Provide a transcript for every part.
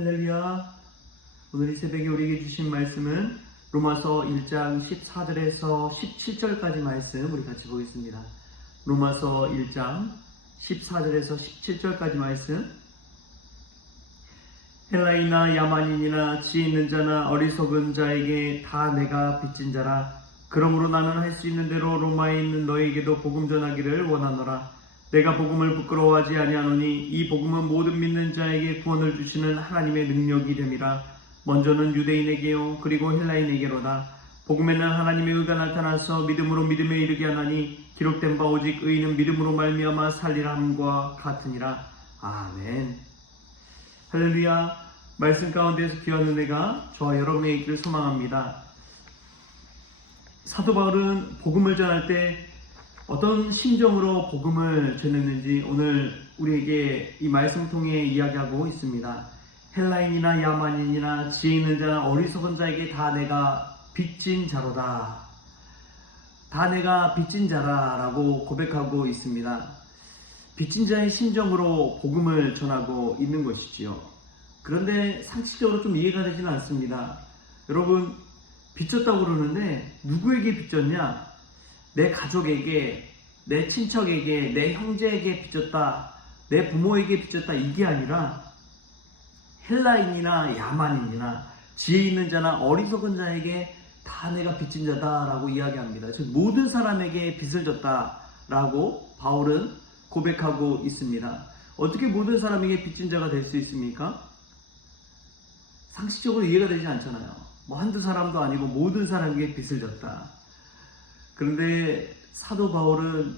할렐루야. 오늘 이 새벽에 우리에게 주신 말씀은 로마서 1장 14절에서 17절까지 말씀 우리 같이 보겠습니다. 로마서 1장 14절에서 17절까지 말씀. 헬라이나 야만인이나 지혜 있는 자나 어리석은 자에게 다 내가 빚진 자라. 그러므로 나는 할 수 있는 대로 로마에 있는 너에게도 복음 전하기를 원하노라. 내가 복음을 부끄러워하지 아니하노니 이 복음은 모든 믿는 자에게 구원을 주시는 하나님의 능력이 됨이라. 먼저는 유대인에게요 그리고 헬라인에게로다. 복음에는 하나님의 의가 나타나서 믿음으로 믿음에 이르게 하나니 기록된 바 오직 의인은 믿음으로 말미암아 살리라 함과 같으니라. 아멘. 할렐루야. 말씀 가운데서 귀한 은혜가 저와 여러분의 있기를 소망합니다. 사도 바울은 복음을 전할 때 어떤 심정으로 복음을 전했는지 오늘 우리에게 이 말씀 통해 이야기하고 있습니다. 헬라인이나 야만인이나 지혜 있는 자나 어리석은 자에게 다 내가 빚진 자로다. 다 내가 빚진 자라라고 고백하고 있습니다. 빚진 자의 심정으로 복음을 전하고 있는 것이지요. 그런데 상식적으로 좀 이해가 되지는 않습니다. 여러분, 빚졌다고 그러는데 누구에게 빚졌냐? 내 가족에게, 내 친척에게, 내 형제에게 빚졌다, 내 부모에게 빚졌다, 이게 아니라 헬라인이나 야만인이나 지혜 있는 자나 어리석은 자에게 다 내가 빚진 자다라고 이야기합니다. 즉 모든 사람에게 빚을 졌다라고 바울은 고백하고 있습니다. 어떻게 모든 사람에게 빚진 자가 될 수 있습니까? 상식적으로 이해가 되지 않잖아요. 한두 사람도 아니고 모든 사람에게 빚을 졌다. 그런데 사도 바울은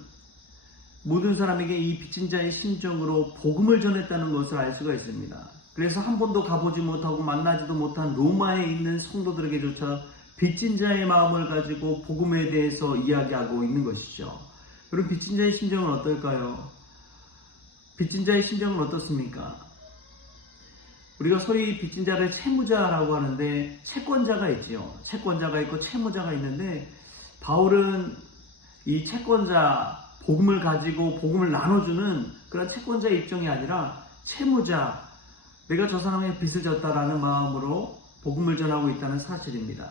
모든 사람에게 이 빚진 자의 심정으로 복음을 전했다는 것을 알 수가 있습니다. 그래서 한 번도 가보지 못하고 만나지도 못한 로마에 있는 성도들에게조차 빚진 자의 마음을 가지고 복음에 대해서 이야기하고 있는 것이죠. 여러분, 빚진 자의 심정은 어떨까요? 빚진 자의 심정은 어떻습니까? 우리가 소위 빚진 자를 채무자라고 하는데 채권자가 있지요. 채권자가 있고 채무자가 있는데 바울은 이 채권자, 복음을 가지고 복음을 나눠주는 그런 채권자의 입장이 아니라 채무자, 내가 저 사람에게 빚을 졌다라는 마음으로 복음을 전하고 있다는 사실입니다.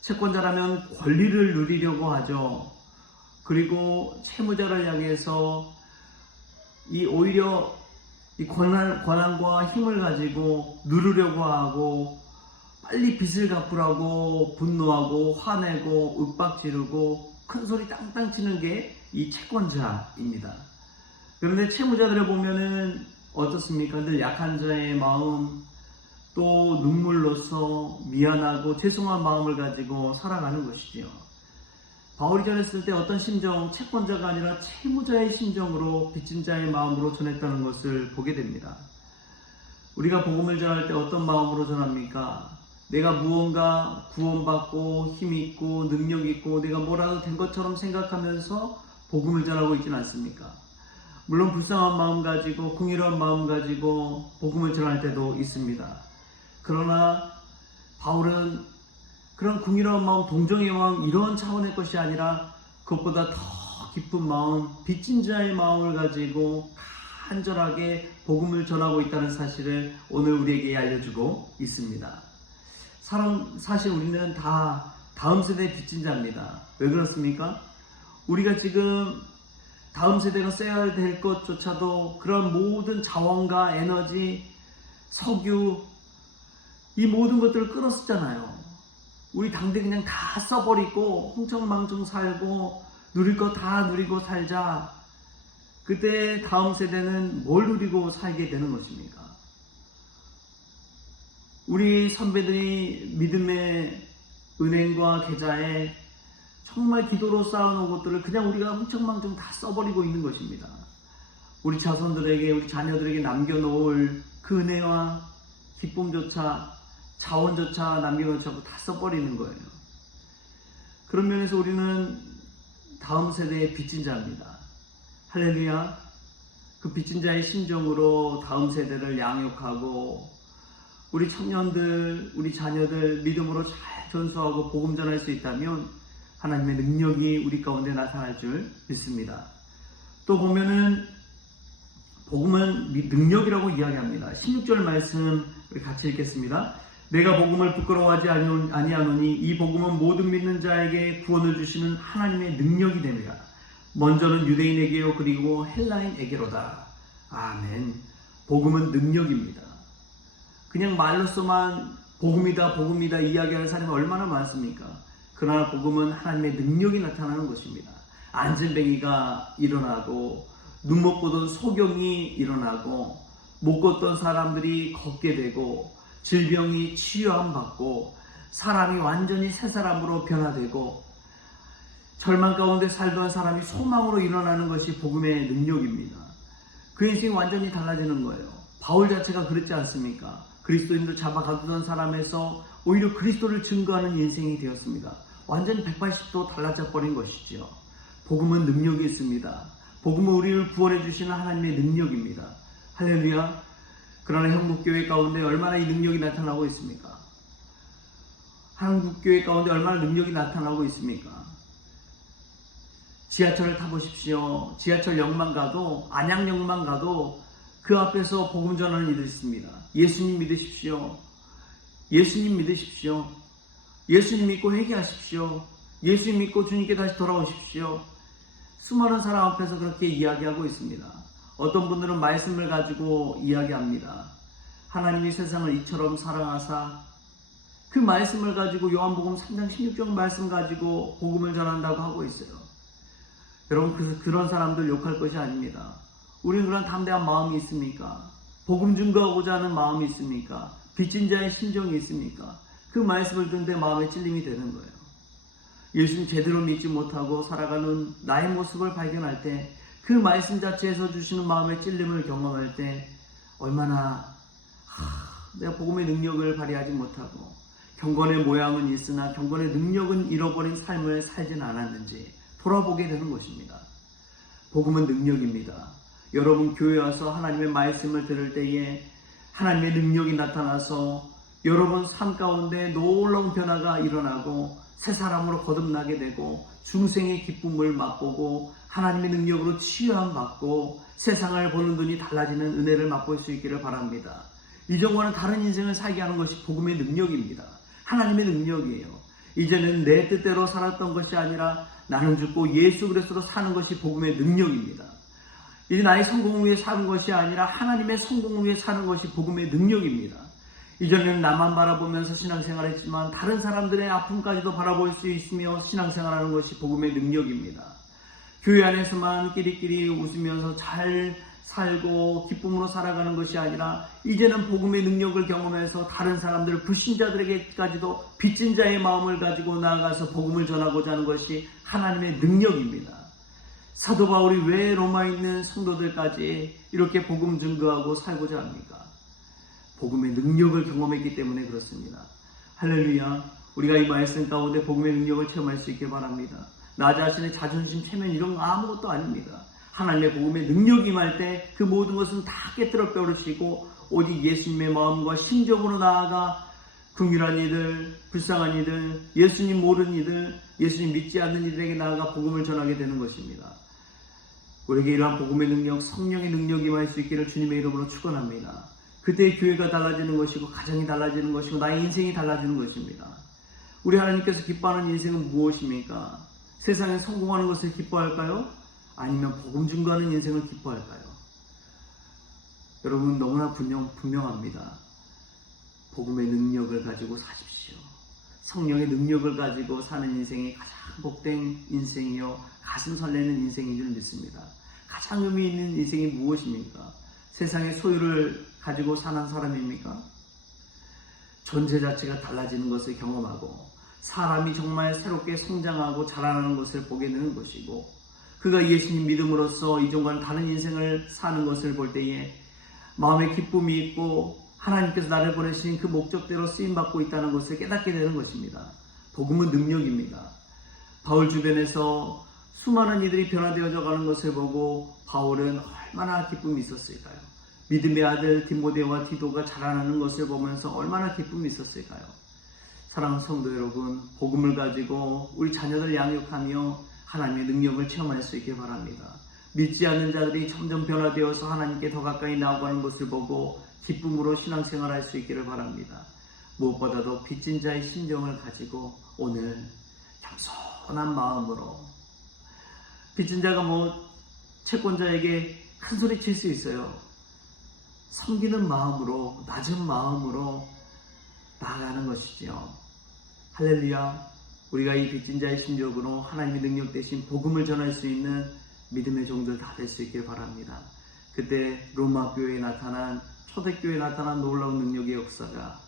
채권자라면 권리를 누리려고 하죠. 그리고 채무자를 향해서 오히려 이 권한과 힘을 가지고 누르려고 하고 빨리 빚을 갚으라고 분노하고 화내고 윽박지르고 큰소리 땅땅 치는 게 이 채권자입니다. 그런데 채무자들을 보면은 어떻습니까? 늘 약한 자의 마음, 또 눈물로써 미안하고 죄송한 마음을 가지고 살아가는 것이지요. 바울이 전했을 때 어떤 심정, 채권자가 아니라 채무자의 심정으로 빚진 자의 마음으로 전했다는 것을 보게 됩니다. 우리가 복음을 전할 때 어떤 마음으로 전합니까? 내가 무언가 구원받고 힘있고 능력있고 내가 뭐라도 된 것처럼 생각하면서 복음을 전하고 있지는 않습니까? 물론 불쌍한 마음 가지고 긍휼한 마음 가지고 복음을 전할 때도 있습니다. 그러나 바울은 그런 긍휼한 마음, 동정의 마음 이런 차원의 것이 아니라 그것보다 더 깊은 마음, 빚진 자의 마음을 가지고 간절하게 복음을 전하고 있다는 사실을 오늘 우리에게 알려주고 있습니다. 사실 우리는 다 다음 세대의 빚진 자입니다. 왜 그렇습니까? 우리가 지금 다음 세대가 써야 될 것조차도 그런 모든 자원과 에너지, 석유, 이 모든 것들을 끌었었잖아요. 우리 당대 그냥 다 써버리고 흥청망청 살고 누릴 거 다 누리고 살자. 그때 다음 세대는 뭘 누리고 살게 되는 것입니까? 우리 선배들이 믿음의 은행과 계좌에 정말 기도로 쌓아놓은 것들을 그냥 우리가 흥청망청 다 써버리고 있는 것입니다. 우리 자손들에게, 우리 자녀들에게 남겨놓을 그 은혜와 기쁨조차, 자원조차 남겨놓지 않고 다 써버리는 거예요. 그런 면에서 우리는 다음 세대의 빚진 자입니다. 할렐루야. 그 빚진 자의 심정으로 다음 세대를 양육하고 우리 청년들, 우리 자녀들 믿음으로 잘 전수하고 복음 전할 수 있다면 하나님의 능력이 우리 가운데 나타날 줄 믿습니다. 또 보면은 복음은 능력이라고 이야기합니다. 16절 말씀 우리 같이 읽겠습니다. 내가 복음을 부끄러워하지 아니하노니 이 복음은 모든 믿는 자에게 구원을 주시는 하나님의 능력이 됩니다. 먼저는 유대인에게요 그리고 헬라인에게로다. 아멘. 복음은 능력입니다. 그냥 말로서만 복음이다 이야기하는 사람이 얼마나 많습니까? 그러나 복음은 하나님의 능력이 나타나는 것입니다. 안진뱅이가 일어나고 눈 못 보던 소경이 일어나고 못 걷던 사람들이 걷게 되고 질병이 치유함 받고 사람이 완전히 새 사람으로 변화되고 절망 가운데 살던 사람이 소망으로 일어나는 것이 복음의 능력입니다. 그 인생이 완전히 달라지는 거예요. 바울 자체가 그렇지 않습니까? 그리스도인도 잡아가두던 사람에서 오히려 그리스도를 증거하는 인생이 되었습니다. 완전히 180도 달라져 버린 것이죠. 복음은 능력이 있습니다. 복음은 우리를 구원해 주시는 하나님의 능력입니다. 할렐루야. 그러나 한국교회 가운데 얼마나 이 능력이 나타나고 있습니까? 한국교회 가운데 얼마나 능력이 나타나고 있습니까? 지하철을 타보십시오. 지하철역만 가도, 안양역만 가도 그 앞에서 복음 전하는 이들이 있습니다. 예수님 믿으십시오. 예수님 믿으십시오. 예수님 믿고 회개하십시오. 예수님 믿고 주님께 다시 돌아오십시오. 수많은 사람 앞에서 그렇게 이야기하고 있습니다. 어떤 분들은 말씀을 가지고 이야기합니다. 하나님이 세상을 이처럼 사랑하사 그 말씀을 가지고 요한복음 3장 16절 말씀 가지고 복음을 전한다고 하고 있어요. 여러분 그런 사람들 욕할 것이 아닙니다. 우리는 그런 담대한 마음이 있습니까? 복음 증거하고자 하는 마음이 있습니까? 빚진 자의 심정이 있습니까? 그 말씀을 듣는데 마음에 찔림이 되는 거예요. 예수님 제대로 믿지 못하고 살아가는 나의 모습을 발견할 때 그 말씀 자체에서 주시는 마음의 찔림을 경험할 때 얼마나 내가 복음의 능력을 발휘하지 못하고 경건의 모양은 있으나 경건의 능력은 잃어버린 삶을 살진 않았는지 돌아보게 되는 것입니다. 복음은 능력입니다. 여러분 교회 와서 하나님의 말씀을 들을 때에 하나님의 능력이 나타나서 여러분 삶 가운데 놀라운 변화가 일어나고 새 사람으로 거듭나게 되고 중생의 기쁨을 맛보고 하나님의 능력으로 치유함 받고 세상을 보는 눈이 달라지는 은혜를 맛볼 수 있기를 바랍니다. 이전과는 다른 인생을 살게 하는 것이 복음의 능력입니다. 하나님의 능력이에요. 이제는 내 뜻대로 살았던 것이 아니라 나는 죽고 예수 그리스도로 사는 것이 복음의 능력입니다. 이제 나의 성공을 위해 사는 것이 아니라 하나님의 성공을 위해 사는 것이 복음의 능력입니다. 이전에는 나만 바라보면서 신앙생활을 했지만 다른 사람들의 아픔까지도 바라볼 수 있으며 신앙생활하는 것이 복음의 능력입니다. 교회 안에서만 끼리끼리 웃으면서 잘 살고 기쁨으로 살아가는 것이 아니라 이제는 복음의 능력을 경험해서 다른 사람들 불신자들에게까지도 빚진 자의 마음을 가지고 나아가서 복음을 전하고자 하는 것이 하나님의 능력입니다. 사도 바울이 왜 로마에 있는 성도들까지 이렇게 복음 증거하고 살고자 합니까? 복음의 능력을 경험했기 때문에 그렇습니다. 할렐루야. 우리가 이 말씀 가운데 복음의 능력을 체험할 수 있길 바랍니다. 나 자신의 자존심, 체면 이런 거 아무것도 아닙니다. 하나님의 복음의 능력이 임할 때 그 모든 것은 다 깨뜨려 버리시고 오직 예수님의 마음과 심정으로 나아가 긍휼한 이들, 불쌍한 이들, 예수님 모르는 이들, 예수님 믿지 않는 이들에게 나아가 복음을 전하게 되는 것입니다. 우리에게 이러한 복음의 능력, 성령의 능력이 임할 수 있기를 주님의 이름으로 축원합니다. 그때 교회가 달라지는 것이고 가정이 달라지는 것이고 나의 인생이 달라지는 것입니다. 우리 하나님께서 기뻐하는 인생은 무엇입니까? 세상에 성공하는 것을 기뻐할까요? 아니면 복음 증거하는 인생을 기뻐할까요? 여러분 너무나 분명합니다. 복음의 능력을 가지고 사십시오. 성령의 능력을 가지고 사는 인생이 가장 복된 인생이요 가슴 설레는 인생인 줄 믿습니다. 가장 의미 있는 인생이 무엇입니까? 세상의 소유를 가지고 사는 사람입니까? 존재 자체가 달라지는 것을 경험하고 사람이 정말 새롭게 성장하고 자라나는 것을 보게 되는 것이고 그가 예수님 믿음으로써 이전과는 다른 인생을 사는 것을 볼 때에 마음에 기쁨이 있고 하나님께서 나를 보내신 그 목적대로 쓰임받고 있다는 것을 깨닫게 되는 것입니다. 복음은 능력입니다. 바울 주변에서 수많은 이들이 변화되어져 가는 것을 보고 바울은 얼마나 기쁨이 있었을까요? 믿음의 아들 디모데와 디도가 자라나는 것을 보면서 얼마나 기쁨이 있었을까요? 사랑하는 성도 여러분, 복음을 가지고 우리 자녀들 양육하며 하나님의 능력을 체험할 수 있길 바랍니다. 믿지 않는 자들이 점점 변화되어서 하나님께 더 가까이 나아가는 것을 보고 기쁨으로 신앙생활할 수 있기를 바랍니다. 무엇보다도 빚진 자의 심정을 가지고 오늘 겸손한 마음으로, 빚진 자가 채권자에게 큰 소리 칠 수 있어요. 섬기는 마음으로, 낮은 마음으로 나아가는 것이죠. 할렐루야. 우리가 이 빚진 자의 심정으로 하나님의 능력 대신 복음을 전할 수 있는 믿음의 종들 다 될 수 있길 바랍니다. 그때 로마 교회에 나타난, 초대교회에 나타난 놀라운 능력의 역사가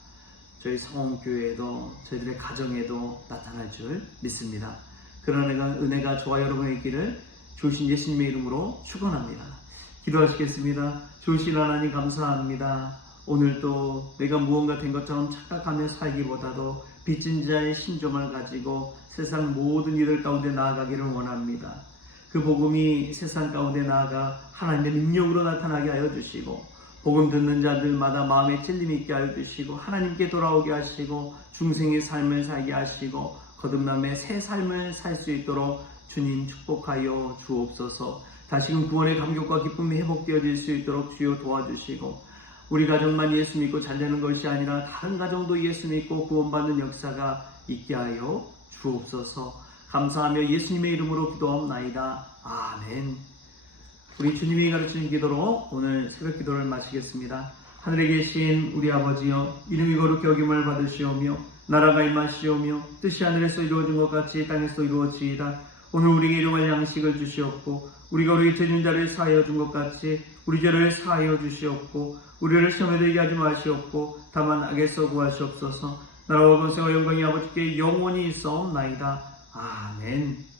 저희 성원교회에도, 저희들의 가정에도 나타날 줄 믿습니다. 그런 은혜가 저와 여러분의 있기를 주신 예수님의 이름으로 축원합니다. 기도하시겠습니다. 주신 하나님 감사합니다. 오늘도 내가 무언가 된 것처럼 착각하며 살기보다도 빚진 자의 심정을 가지고 세상 모든 일들 가운데 나아가기를 원합니다. 그 복음이 세상 가운데 나아가 하나님의 능력으로 나타나게 하여 주시고, 복음 듣는 자들마다 마음에 찔림이 있게 하여 주시고, 하나님께 돌아오게 하시고, 중생의 삶을 살게 하시고, 거듭남의 새 삶을 살 수 있도록 주님 축복하여 주옵소서. 다시금 구원의 감격과 기쁨이 회복되어질 수 있도록 주여 도와주시고, 우리 가정만 예수 믿고 잘되는 것이 아니라 다른 가정도 예수 믿고 구원받는 역사가 있게 하여 주옵소서. 감사하며 예수님의 이름으로 기도하옵나이다. 아멘. 우리 주님이 가르치는 기도로 오늘 새벽 기도를 마치겠습니다. 하늘에 계신 우리 아버지여, 이름이 거룩히 여김을 받으시오며 나라가 임하시오며 뜻이 하늘에서 이루어진 것 같이 땅에서 이루어지이다. 오늘 우리에게 일용할 양식을 주시옵고, 우리가 우리의 죄진 자를 사하여 준 것 같이 우리 죄를 사하여 주시옵고, 우리를 시험에 들게 하지 마시옵고 다만 악에서 구하시옵소서. 나라와 권세와 영광이 아버지께 영원히 있사옵나이다. 아멘.